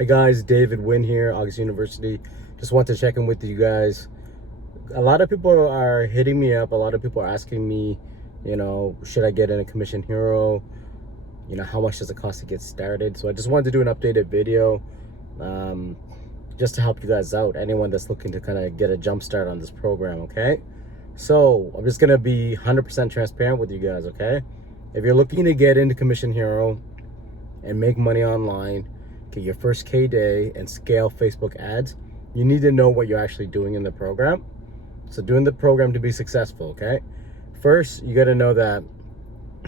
Hey guys, David Wynn here, August University. Just want to check in with you guys. A lot of people are hitting me up. A lot of people are asking me, should I get in a commission hero? How much does it cost to get started? So I just wanted to do an updated video just to help you guys out. Anyone that's looking to kind of get a jump start on this program, okay? So I'm just going to be 100% transparent with you guys, okay? If you're looking to get into commission hero and make money online, get your first K day and scale Facebook ads, you need to know what you're actually doing in the program. So doing the program to be successful, okay? First, you got to know that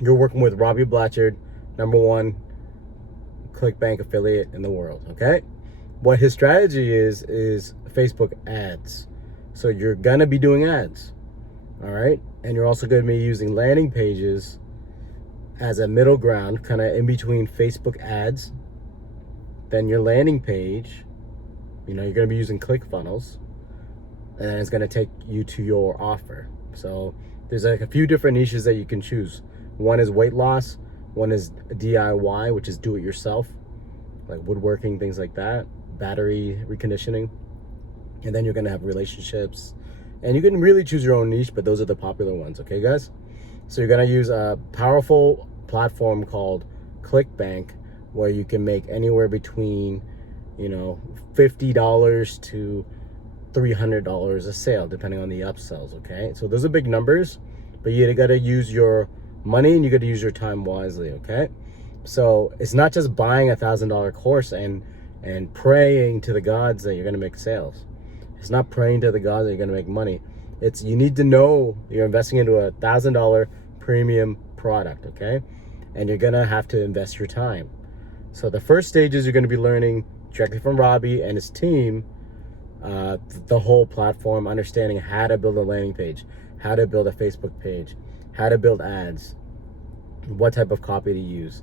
you're working with Robbie Blatchard, #1 Clickbank affiliate in the world, okay? What his strategy is Facebook ads. So you're gonna be doing ads, all right? And you're also gonna be using landing pages as a middle ground, kind of in between Facebook ads. Then your landing page, you're going to be using ClickFunnels, and then it's going to take you to your offer. So there's like a few different niches that you can choose. One is weight loss, one is DIY, which is do it yourself, like woodworking, things like that, battery reconditioning. And then you're going to have relationships, and you can really choose your own niche, but those are the popular ones, okay guys? So you're going to use a powerful platform called Clickbank, where you can make anywhere between, $50 to $300 a sale, depending on the upsells, okay? So those are big numbers, but you gotta use your money and you gotta use your time wisely, okay? So it's not just buying $1,000 course and praying to the gods that you're gonna make sales. It's not praying to the gods that you're gonna make money. It's, you need to know you're investing into a $1,000 premium product, okay? And you're gonna have to invest your time. So the first stages, you're going to be learning directly from Robbie and his team, the whole platform, understanding how to build a landing page, how to build a Facebook page, how to build ads, what type of copy to use,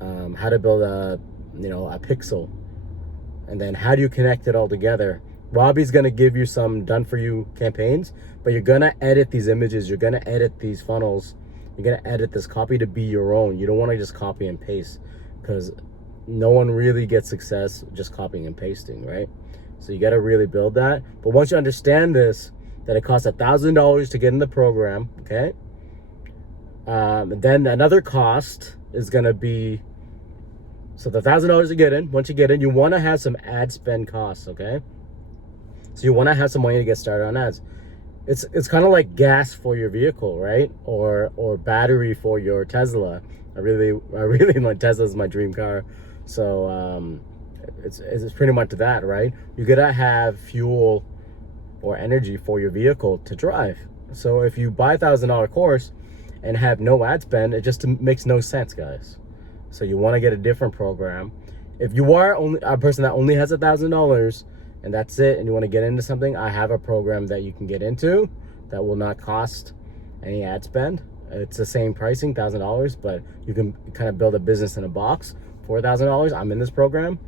how to build a pixel, and then how do you connect it all together. Robbie's going to give you some done-for-you campaigns, but you're going to edit these images, you're going to edit these funnels, you're going to edit this copy to be your own. You don't want to just copy and paste, because no one really gets success just copying and pasting, right? So you got to really build that. But once you understand this, that it costs $1,000 to get in the program, okay? Then another cost is going to be, so the $1,000 you get in, once you get in, you want to have some ad spend costs, okay? So you want to have some money to get started on ads. It's kind of like gas for your vehicle, right? Or battery for your Tesla. I really like Tesla is my dream car. So it's pretty much that, right? You gotta have fuel or energy for your vehicle to drive. So if you buy $1,000 course and have no ad spend, it just makes no sense, guys. So you want to get a different program. If you are only a person that only has $1,000 and that's it, and you want to get into something, I have a program that you can get into that will not cost any ad spend. It's the same pricing, $1,000, but you can kind of build a business in a box for $1,000. I'm in this program.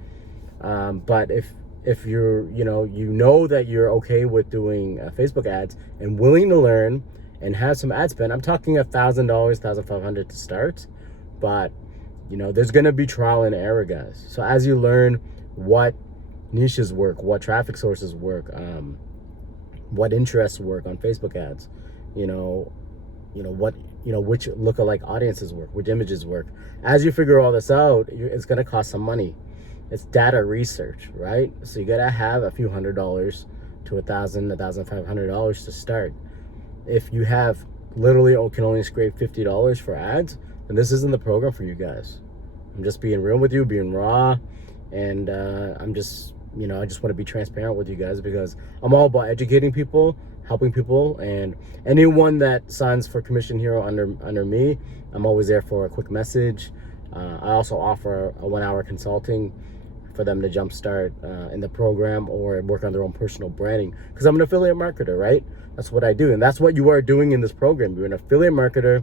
But if you're, that you're okay with doing Facebook ads and willing to learn and have some ad spend, I'm talking $1,000, $1,500 to start. But, there's going to be trial and error, guys. So as you learn what niches work, what traffic sources work, what interests work on Facebook ads, which lookalike audiences work, which images work. As you figure all this out, it's going to cost some money. It's data research, right? So you got to have a few $100s to $1,000, $1,500 to start. If you have literally can only scrape $50 for ads, then this isn't the program for you guys. I'm just being real with you, being raw, and I'm just, I just want to be transparent with you guys, because I'm all about educating people, helping people, and anyone that signs for Commission Hero under me, I'm always there for a quick message. I also offer a 1-hour consulting for them to jumpstart in the program or work on their own personal branding, because I'm an affiliate marketer, right? That's what I do, and that's what you are doing in this program. You're an affiliate marketer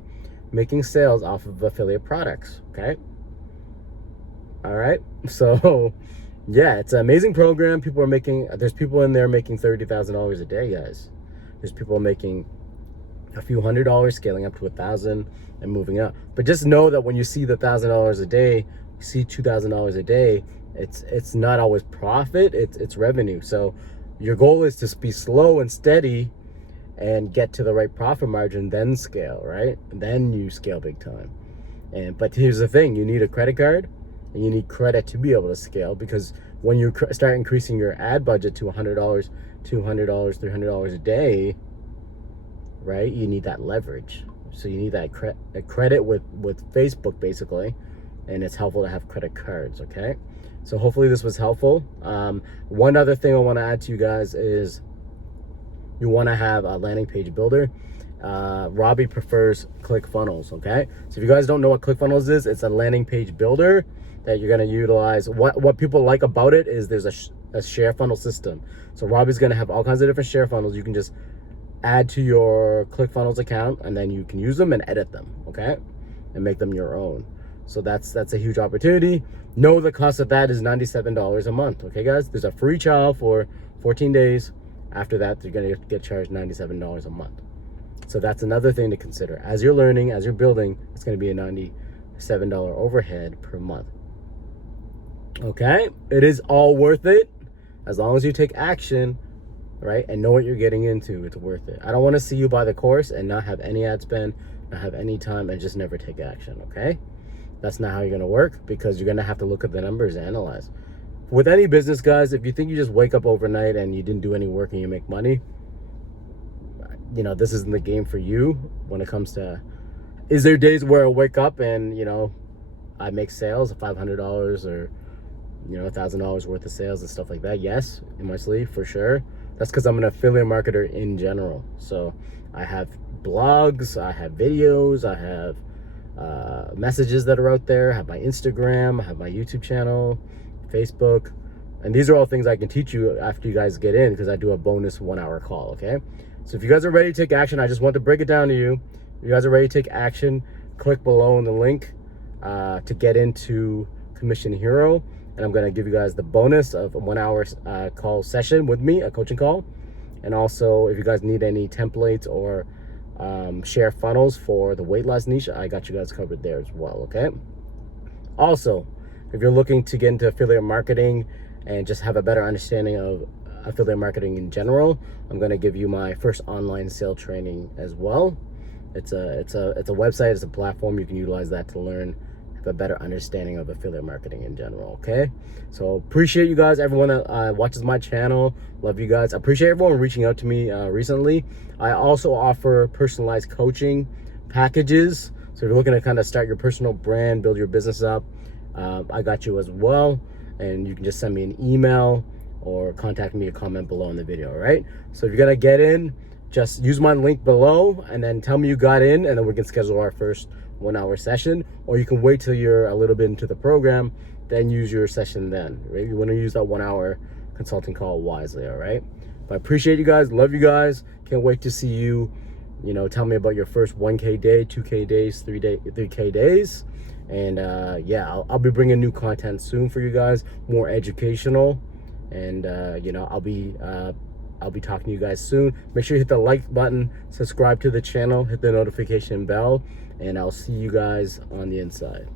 making sales off of affiliate products, okay? All right, so yeah, it's an amazing program. There's people in there making $30,000 a day, guys. There's people making a few $100s, scaling up to $1,000 and moving up. But just know that when you see the $1,000 a day, you see $2,000 a day, It's not always profit, it's revenue. So your goal is to be slow and steady and get to the right profit margin, then scale, right? Then you scale big time. But here's the thing, you need a credit card and you need credit to be able to scale, because when you start increasing your ad budget to $100, $200, $300 a day, right? You need that leverage. So you need that credit with Facebook, basically, and it's helpful to have credit cards, okay? So hopefully this was helpful. One other thing I want to add to you guys is you want to have a landing page builder. Robbie prefers ClickFunnels, okay? So if you guys don't know what ClickFunnels is, it's a landing page builder that you're going to utilize. What people like about it is there's a share funnel system. So Robbie's going to have all kinds of different share funnels. You can just add to your ClickFunnels account, and then you can use them and edit them, okay? And make them your own. So that's a huge opportunity. Know the cost of that is $97 a month, okay, guys? There's a free trial for 14 days. After that, you're going to get charged $97 a month. So that's another thing to consider. As you're learning, as you're building, it's going to be a $97 overhead per month. Okay? It is all worth it as long as you take action, right? And know what you're getting into. It's worth it. I don't want to see you buy the course and not have any ad spend, not have any time, and just never take action, okay? That's not how you're going to work, because you're going to have to look at the numbers and analyze. With any business, guys, if you think you just wake up overnight and you didn't do any work and you make money, you know, this isn't the game for you when it comes to, is there days where I wake up and, you know, I make sales of $500 or, you know, $1,000 worth of sales and stuff like that? Yes, in my sleep, for sure. That's because I'm an affiliate marketer in general. So I have blogs, I have videos, I have messages that are out there, I have my Instagram, I have my YouTube channel, Facebook, and these are all things I can teach you after you guys get in, because I do a bonus 1-hour call, okay? So if you guys are ready to take action, I just want to break it down to you. If you guys are ready to take action, click below in the link to get into Commission Hero, and I'm going to give you guys the bonus of a 1-hour call session with me, a coaching call. And also, if you guys need any templates or share funnels for the weight loss niche, I got you guys covered there as well, okay? Also, if you're looking to get into affiliate marketing and just have a better understanding of affiliate marketing in general, I'm going to give you my first online sale training as well. It's a website, it's a platform. You can utilize that to learn, have a better understanding of affiliate marketing in general, okay? So appreciate you guys, everyone that watches my channel. Love you guys. I appreciate everyone reaching out to me recently. I also offer personalized coaching packages. So if you're looking to kind of start your personal brand, build your business up, I got you as well. And you can just send me an email or contact me or comment below in the video, all right? So if you're gonna get in, just use my link below and then tell me you got in, and then we can schedule our first 1-hour session. Or you can wait till you're a little bit into the program, then use your session then, right? You wanna use that 1-hour consulting call wisely, all right? But I appreciate you guys, love you guys. Can't wait to see you, you know, tell me about your first 1K day, 2K days, 3K days. And yeah, I'll be bringing new content soon for you guys, more educational. And you know, I'll be talking to you guys soon. Make sure you hit the like button, subscribe to the channel, hit the notification bell, and I'll see you guys on the inside.